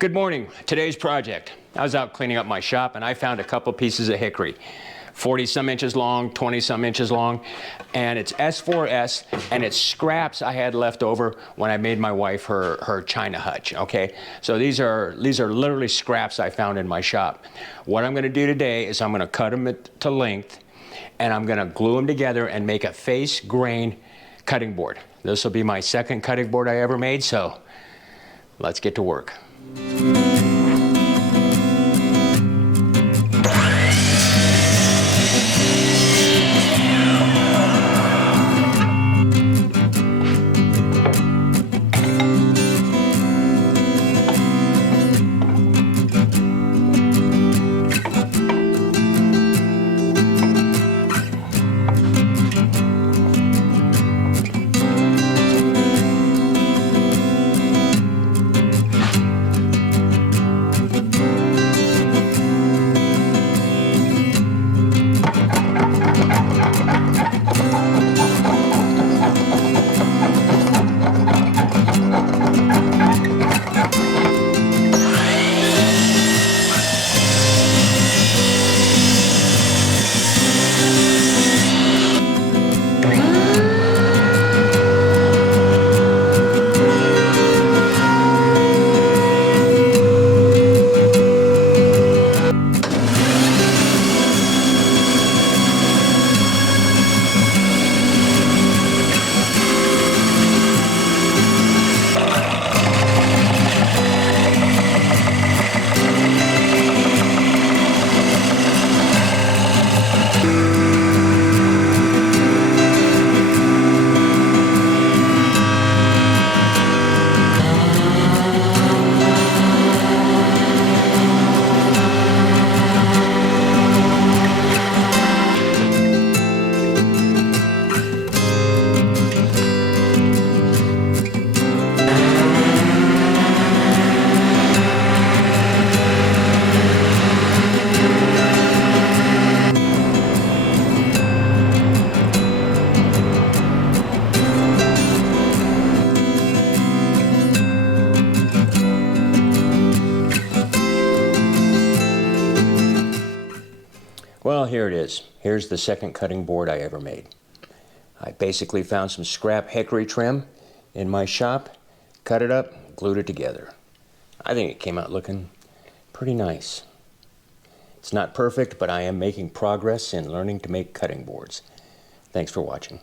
Good morning. Today's project. I was out cleaning up my shop and I found a couple pieces of hickory. 40 some inches long, 20 some inches long, and it's S4S, and it's scraps I had left over when I made my wife her China hutch, okay? So these are literally scraps I found in my shop. What I'm gonna do today is I'm gonna cut them to length, and I'm gonna glue them together and make a face grain cutting board. This will be my second cutting board I ever made, so let's get to work. Well, here it is. Here's the second cutting board I ever made. I basically found some scrap hickory trim in my shop, cut it up, glued it together. I think it came out looking pretty nice. It's not perfect, but I am making progress in learning to make cutting boards. Thanks for watching.